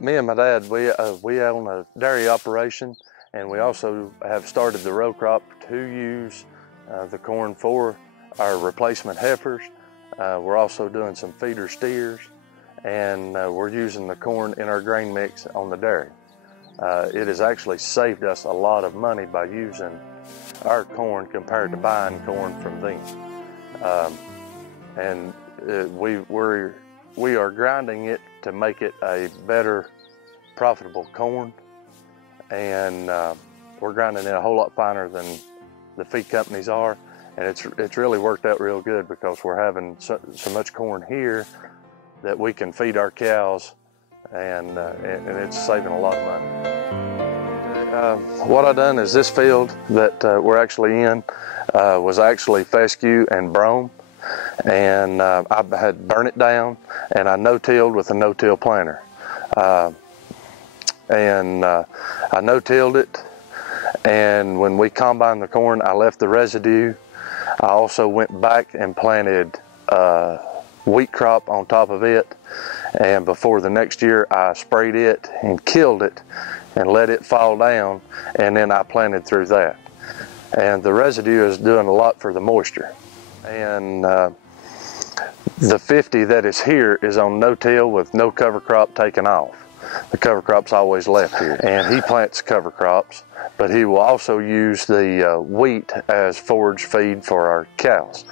Me and my dad, we own a dairy operation, and we also have started the row crop to use the corn for our replacement heifers. We're also doing some feeder steers, and we're using the corn in our grain mix on the dairy. It has actually saved us a lot of money by using our corn compared to buying corn from them. We are grinding it to make it a better profitable corn, and we're grinding it a whole lot finer than the feed companies are, and it's really worked out real good because we're having so much corn here that we can feed our cows, and it's saving a lot of money. What I've done is this field that we're actually in was actually fescue and brome, and I had burnt it down, and I no-tilled with a no-till planter. I no-tilled it, and when we combined the corn, I left the residue. I also went back and planted wheat crop on top of it, and before the next year I sprayed it and killed it and let it fall down, and then I planted through that. And the residue is doing a lot for the moisture. And the 50 that is here is on no-till with no cover crop taken off. The cover crop's always left here. And he plants cover crops, but he will also use the wheat as forage feed for our cows.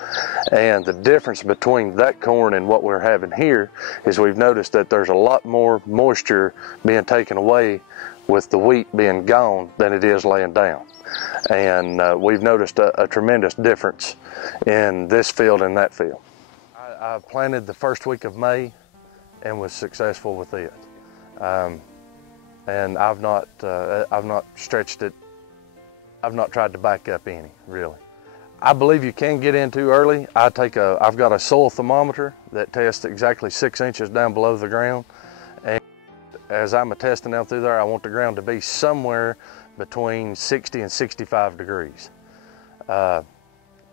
And the difference between that corn and what we're having here is we've noticed that there's a lot more moisture being taken away with the wheat being gone than it is laying down. And we've noticed a tremendous difference in this field and that field. I planted the first week of May and was successful with it. And I've not stretched it. I've not tried to back up any, really. I believe you can get in too early. I've got a soil thermometer that tests exactly 6 inches down below the ground. And as I'm testing out through there, I want the ground to be somewhere between 60 and 65 degrees.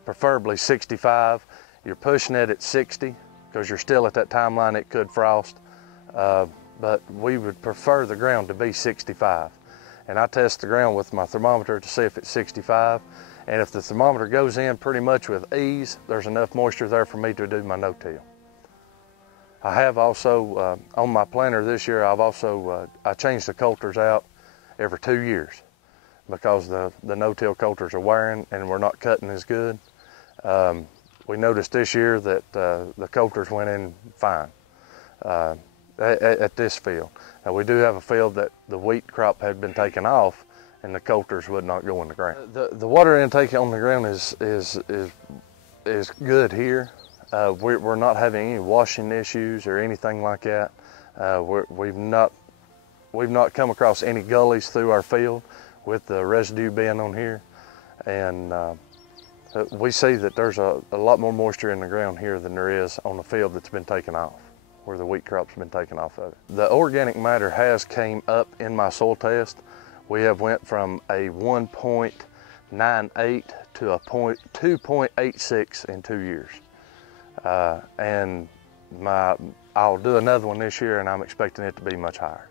Preferably 65. You're pushing it at 60 because you're still at that timeline it could frost. But we would prefer the ground to be 65. And I test the ground with my thermometer to see if it's 65. And if the thermometer goes in pretty much with ease, there's enough moisture there for me to do my no-till. I have also, on my planter this year, I changed the coulters out every 2 years because the no-till coulters are wearing and we're not cutting as good. We noticed this year that the coulters went in fine at this field. Now we do have a field that the wheat crop had been taken off and the coulters would not go in the ground. The water intake on the ground is good here. We're not having any washing issues or anything like that. We've not come across any gullies through our field with the residue being on here, and we see that there's a lot more moisture in the ground here than there is on the field that's been taken off, where the wheat crop's been taken off of it. The organic matter has came up in my soil test. We have went from a 1.98 to a 2.86 in 2 years. And I'll do another one this year, and I'm expecting it to be much higher.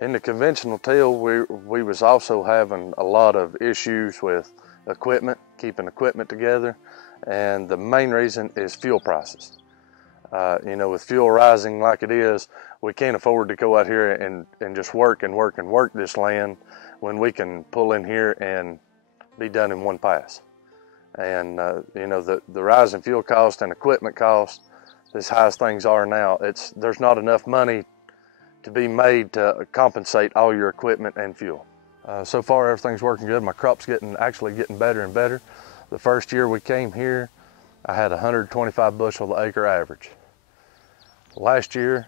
In the conventional till, we was also having a lot of issues with equipment, keeping equipment together, and the main reason is fuel prices. You know, with fuel rising like it is, we can't afford to go out here and just work this land when we can pull in here and be done in one pass. And you know, the rise in fuel cost and equipment cost, as high as things are now, there's not enough money to be made to compensate all your equipment and fuel. So far everything's working good. My crop's actually getting better and better. The first year we came here, I had 125 bushel the acre average. The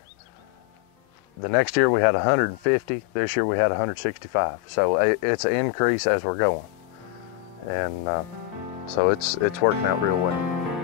next year we had 150. This year we had 165. So it's an increase as we're going, and so it's working out real well.